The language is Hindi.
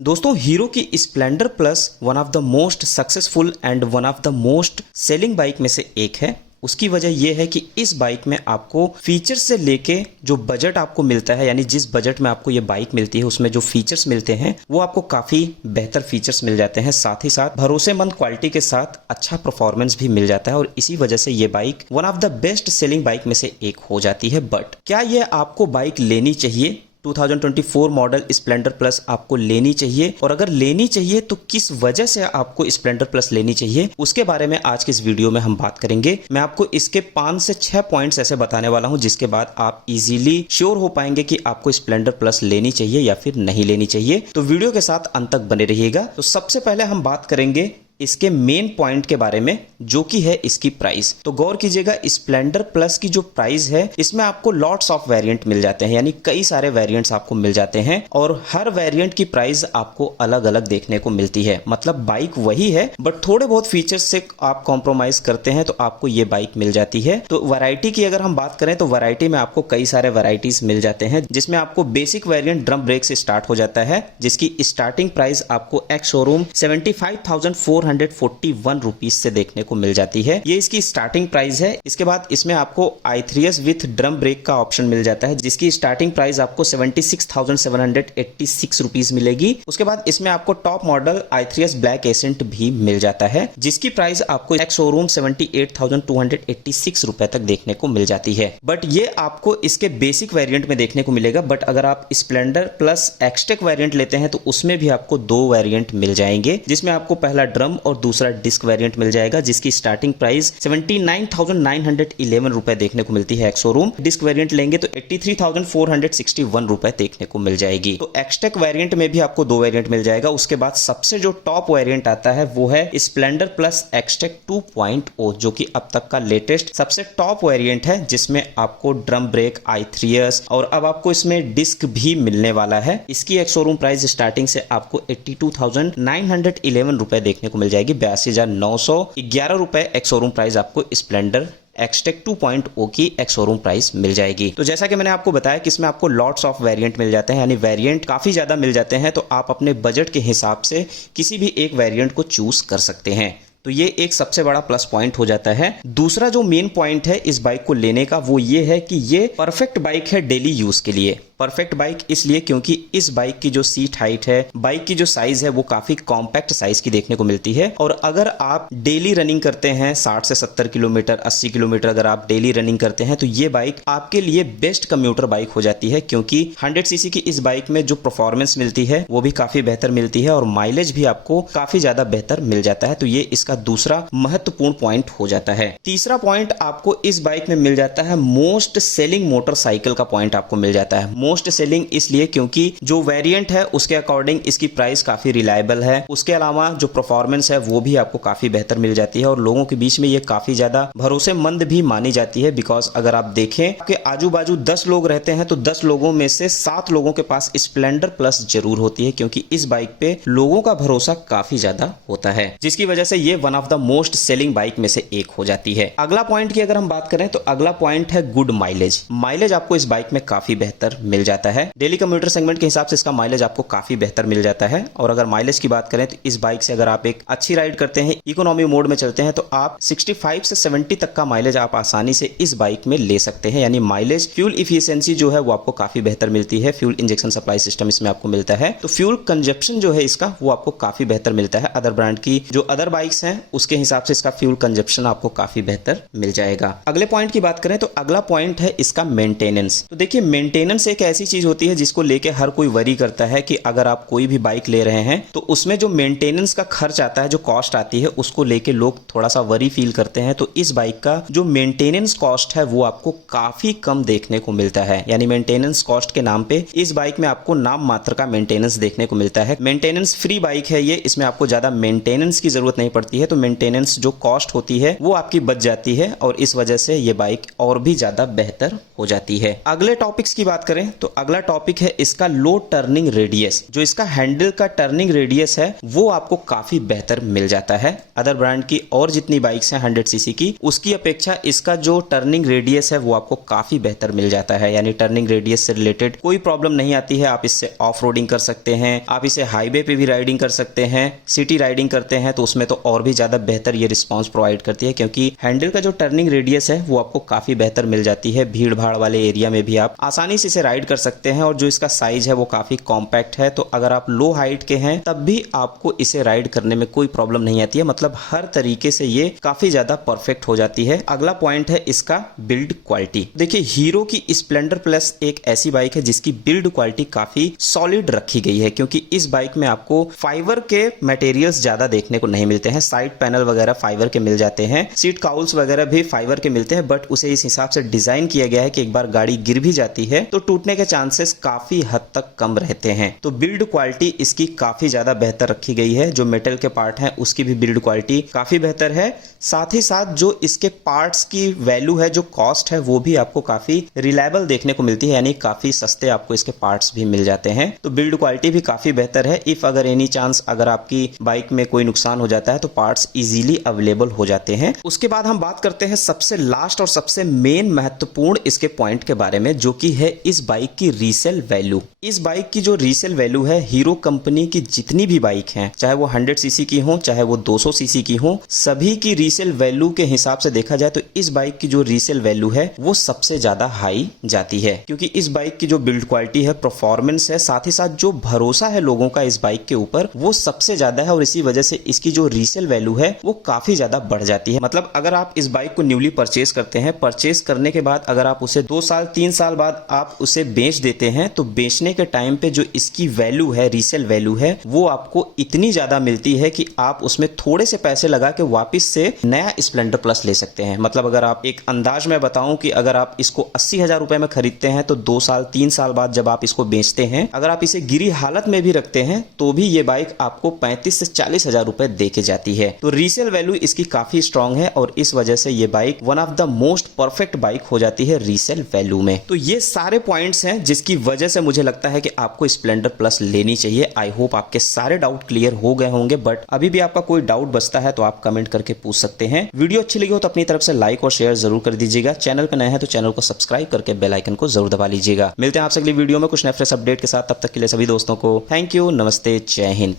दोस्तों हीरो की Splendor plus one of the most successful and one of the most selling bike में से एक है। उसकी वजह यह है कि इस बाइक में आपको फीचर्स से लेके जो बजट आपको मिलता है, यानी जिस बजट में आपको ये बाइक मिलती है उसमें जो फीचर्स मिलते हैं वो आपको काफी बेहतर फीचर्स मिल जाते हैं। साथ ही साथ भरोसेमंद क्वालिटी के साथ अच्छा परफॉर्मेंस भी मिल जाता है और इसी वजह से ये bike one of the best selling bike में से एक हो जाती है। बट क्या ये आपको बाइक लेनी चाहिए? 2024 मॉडल स्प्लेंडर प्लस आपको लेनी चाहिए, और अगर लेनी चाहिए तो किस वजह से आपको स्प्लेंडर प्लस लेनी चाहिए, उसके बारे में आज के इस वीडियो में हम बात करेंगे। मैं आपको इसके 5 से 6 पॉइंट्स ऐसे बताने वाला हूं जिसके बाद आप इजीली श्योर हो पाएंगे कि आपको स्प्लेंडर प्लस लेनी चाहिए या फिर नहीं लेनी चाहिए। तो वीडियो के साथ अंत तक बने रहिएगा। तो सबसे पहले हम बात करेंगे इसके मेन पॉइंट के बारे में, जो कि है इसकी प्राइस। तो गौर कीजिएगा, स्प्लेंडर प्लस की जो प्राइस है इसमें आपको लॉट्स ऑफ वेरिएंट मिल जाते हैं, यानी कई सारे वेरिएंट्स आपको मिल जाते हैं और हर वेरिएंट की प्राइस आपको अलग अलग देखने को मिलती है। मतलब बाइक वही है बट थोड़े बहुत फीचर्स से आप कॉम्प्रोमाइज करते हैं तो आपको ये बाइक मिल जाती है। तो वैरायटी की अगर हम बात करें तो वैरायटी में आपको कई सारे वैरायटीज मिल जाते हैं, जिसमें आपको बेसिक वेरिएंट ड्रम ब्रेक से स्टार्ट हो जाता है, जिसकी स्टार्टिंग प्राइस आपको एक्स शोरूम 75,441 रुपीज से देखने को मिल जाती है। ये इसकी स्टार्टिंग प्राइस है। इसके बाद इसमें आपको i3s विथ ड्रम ब्रेक का ऑप्शन मिल जाता है, जिसकी स्टार्टिंग प्राइस आपको 76,786 रुपीज मिलेगी। उसके बाद इसमें आपको top model i3s black accent भी मिल जाता है, जिसकी प्राइस आपको एक्स शोरूम 78,286 रुपए तक देखने को मिल जाती है। बट ये आपको इसके बेसिक वेरिएंट में देखने को मिलेगा। बट अगर आप स्प्लेंडर प्लस एक्सटेक वेरिएंट लेते हैं तो उसमें भी आपको 2 वेरिएंट मिल जाएंगे, जिसमें आपको पहला ड्रम और दूसरा डिस्क वेरिएंट मिल जाएगा, जिसकी स्टार्टिंग प्राइस 79,911 रुपए देखने को मिलती है एक्स शोरूम। डिस्क वेरिएंट लेंगे तो 83,461 रुपए देखने को मिल जाएगी। तो एक्सटेक वेरिएंट में भी आपको 2 वेरिएंट मिल जाएगा। उसके बाद सबसे जो टॉप वेरिएंट आता है वो है स्प्लेंडर प्लस एक्सटेक 2.0, जो कि अब तक का लेटेस्ट सबसे टॉप वेरिएंट है, जिसमें आपको ड्रम ब्रेक, i3s और अब आपको इसमें डिस्क भी मिलने वाला है। इसकी एक्स शोरूम प्राइस स्टार्टिंग से आपको 82,911 रुपए देखने को मिल जाएगी। 82,911 रुपए एक्स शोरूम प्राइस आपको स्प्लेंडर एक्सटेक 2.0 की एक्स शोरूम प्राइस मिल जाएगी। तो जैसा कि मैंने आपको बताया कि इसमें आपको लॉट्स ऑफ वेरिएंट मिल जाते हैं, यानी वेरिएंट काफी ज्यादा मिल जाते हैं। तो आप अपने बजट के हिसाब से किसी भी एक वेरिएंट को चूज कर सकते हैं। तो ये एक सबसे बड़ा प्लस पॉइंट हो जाता है। दूसरा जो मेन पॉइंट है इस बाइक को लेने का वो ये है कि ये परफेक्ट बाइक है डेली यूज के लिए। परफेक्ट बाइक इसलिए क्योंकि इस बाइक की जो सीट हाइट है, बाइक की जो साइज है वो काफी कॉम्पैक्ट साइज की देखने को मिलती है। और अगर आप डेली रनिंग करते हैं 60 से 70 किलोमीटर, 80 किलोमीटर अगर आप डेली रनिंग करते हैं तो ये बाइक आपके लिए बेस्ट कम्यूटर बाइक हो जाती है, क्योंकि 100 सीसी की इस बाइक में जो परफॉर्मेंस मिलती है वो भी काफी बेहतर मिलती है और माइलेज भी आपको काफी ज्यादा बेहतर मिल जाता है। तो ये इसका दूसरा महत्वपूर्ण पॉइंट हो जाता है। तीसरा पॉइंट आपको इस बाइक में मिल जाता है मोस्ट सेलिंग मोटरसाइकिल का पॉइंट आपको मिल जाता है। मोस्ट सेलिंग इसलिए क्योंकि जो वेरिएंट है उसके अकॉर्डिंग इसकी प्राइस काफी रिलायबल है। उसके अलावा जो परफॉर्मेंस है वो भी आपको काफी बेहतर मिल जाती है और लोगों के बीच में ये काफी ज्यादा भरोसेमंद भी मानी जाती है। बिकॉज अगर आप देखें कि आजू बाजू 10 लोग रहते हैं तो 10 लोगों में से 7 लोगों के पास स्प्लेंडर प्लस जरूर होती है, क्योंकि इस बाइक पे लोगों का भरोसा काफी ज्यादा होता है, जिसकी वजह से ये one of the most selling bike में से एक हो जाती है। अगला पॉइंट की अगर हम बात करें तो अगला पॉइंट है गुड माइलेज। माइलेज आपको इस बाइक में काफी बेहतर मिल जाता है। डेली कम्यूटर सेगमेंट के हिसाब से इसका माइलेज आपको काफी बेहतर मिल जाता है। और अगर माइलेज की बात करें तो इस बाइक से अगर आप एक अच्छी राइड करते हैं, इकोनॉमी मोड में चलते हैं, तो आप 65 से 70 तक का माइलेज आप आसानी से इस बाइक में ले सकते हैं। यानी माइलेज, फ्यूल इफिशियंसी जो है वो आपको काफी बेहतर मिलती है। फ्यूल इंजेक्शन सप्लाई सिस्टम इसमें आपको मिलता है, तो फ्यूल कंजप्शन जो है इसका वो आपको काफी बेहतर मिलता है। अदर ब्रांड की जो अदर बाइक्स हैं उसके हिसाब से इसका फ्यूल कंजप्शन आपको काफी बेहतर मिल जाएगा। अगले पॉइंट की बात करें तो अगला पॉइंट है इसका मेंटेनेंस। तो देखिए, मेंटेनेंस एक ऐसी चीज होती है जिसको लेके हर कोई वरी करता है कि अगर आप कोई भी बाइक ले रहे हैं तो उसमें जो मेंटेनेंस का खर्च आता है, जो कॉस्ट आती है, उसको लेके लोग थोड़ा सा वरी फील करते हैं। तो इस बाइक का जो मेंटेनेंस कॉस्ट है वो आपको काफी कम देखने को मिलता है। यानी मेंटेनेंस कॉस्ट के नाम पे इस बाइक में आपको नाम मात्र का मेंटेनेंस देखने को मिलता है। मेंटेनेंस फ्री बाइक है ये, इसमें आपको ज्यादा मेंटेनेंस की जरूरत नहीं पड़ती है। तो मेंटेनेंस जो कॉस्ट होती है वो आपकी बच जाती है और इस वजह से ये बाइक और भी ज्यादा बेहतर हो जाती है। अगले टॉपिक्स की बात करें तो अगला टॉपिक है इसका लो टर्निंग रेडियस। जो इसका हैंडल का टर्निंग रेडियस है वो आपको काफी बेहतर मिल जाता है। अदर ब्रांड की और जितनी बाइक्स हैं 100 सीसी की, उसकी अपेक्षा इसका जो टर्निंग रेडियस है वो आपको काफी बेहतर मिल जाता है। यानी टर्निंग रेडियस से रिलेटेड कोई प्रॉब्लम नहीं आती है। आप इससे ऑफ रोडिंग कर सकते हैं, आप इसे हाईवे पे भी राइडिंग कर सकते हैं, सिटी राइडिंग करते हैं तो उसमें तो और भी ज्यादा बेहतर ये रिस्पॉन्स प्रोवाइड करती है, क्योंकि हैंडल का जो टर्निंग रेडियस है वो आपको काफी बेहतर मिल जाती है। भीड़ भाड़ वाले एरिया में भी आप आसानी से इसे राइड कर सकते हैं। और जो इसका साइज है वो काफी कॉम्पैक्ट है, तो अगर आप लो हाइट के हैं तब भी आपको इसे राइड करने में कोई प्रॉब्लम नहीं आती है। मतलब हर तरीके से ये काफी ज्यादा परफेक्ट हो जाती है। अगला पॉइंट है इसका बिल्ड क्वालिटी। देखिए, हीरो की स्प्लेंडर प्लस एक ऐसी बाइक है जिसकी बिल्ड क्वालिटी काफी सॉलिड रखी गई है, क्योंकि इस बाइक में आपको फाइबर के मटेरियल्स ज्यादा देखने को नहीं मिलते हैं। साइड पैनल वगैरह फाइबर के मिल जाते हैं, सीट काउल्स वगैरह भी फाइबर के मिलते हैं, बट उसे इस हिसाब से डिजाइन किया गया है कि एक बार गाड़ी गिर भी जाती है तो टूटने के चांसेस काफी हद तक कम रहते हैं। तो बिल्ड क्वालिटी इसकी काफी ज्यादा बेहतर रखी गई है। जो मेटल के पार्ट हैं उसकी भी बिल्ड क्वालिटी काफी बेहतर है। साथ ही साथ जो इसके पार्ट्स की वैल्यू है, जो कॉस्ट है, वो भी आपको काफी रिलायबल देखने को मिलती है, यानी काफी सस्ते आपको इसके पार्ट्स भी मिल जाते हैं। तो बिल्ड क्वालिटी भी काफी बेहतर है। इफ अगर एनी चांस अगर आपकी बाइक में कोई नुकसान हो जाता है तो पार्ट्स इजीली अवेलेबल हो जाते हैं। उसके बाद हम बात करते हैं सबसे लास्ट और सबसे मेन महत्वपूर्ण इसके पॉइंट के बारे में, जो कि है इस बाइक की रीसेल वैल्यू। इस बाइक की जो रीसेल वैल्यू है, हीरो कंपनी की जितनी भी बाइक हैं, चाहे वो 100 सीसी की हो चाहे वो 200 सीसी की हो, सभी की रीसेल वैल्यू के हिसाब से देखा जाए तो इस बाइक की जो रीसेल वैल्यू है वो सबसे ज्यादा हाई जाती है, क्योंकि इस बाइक की जो बिल्ड क्वालिटी है, परफॉर्मेंस है, साथ ही साथ जो भरोसा है लोगों का इस बाइक के ऊपर, वो सबसे ज्यादा है। और इसी वजह से इसकी जो रीसेल वैल्यू है वो काफी ज्यादा बढ़ जाती है। मतलब अगर आप इस बाइक को न्यूली परचेज करते हैं, परचेज करने के बाद अगर आप उसे 2 साल 3 साल बाद आप उसे बेच देते हैं, तो बेचने के टाइम पे जो इसकी वैल्यू है, रीसेल वैल्यू है, वो आपको इतनी ज्यादा मिलती है कि आप उसमें थोड़े से पैसे लगा के वापस से नया स्प्लेंडर प्लस ले सकते हैं। मतलब अगर आप एक अंदाज में बताऊं कि अगर आप इसको 80,000 रुपए में खरीदते हैं तो 2 साल 3 साल बाद जब आप इसको बेचते हैं, अगर आप इसे गिरी हालत में भी रखते हैं तो भी ये बाइक आपको 35 से 40,000 रुपए दे के जाती है। तो रीसेल वैल्यू इसकी काफी स्ट्रांग है और इस वजह से ये bike one of the most perfect bike हो जाती है रीसेल वैल्यू में। तो ये सारे पॉइंट्स हैं जिसकी वजह से मुझे लगता है कि आपको स्प्लेंडर प्लस लेनी चाहिए। आई होप आपके सारे डाउट क्लियर हो गए होंगे, बट अभी भी आपका कोई डाउट बचता है तो आप कमेंट करके पूछ सकते हैं। वीडियो अच्छी लगी हो तो अपनी तरफ से लाइक और शेयर जरूर कर दीजिएगा। चैनल पर नए हैं तो चैनल को सब्सक्राइब करके बेल आइकन को जरूर दबा लीजिएगा। मिलते हैं आपसे अगली वीडियो में कुछ नए फ्रेश अपडेट के साथ। तब तक के लिए सभी दोस्तों को थैंक यू, नमस्ते, जय हिंद।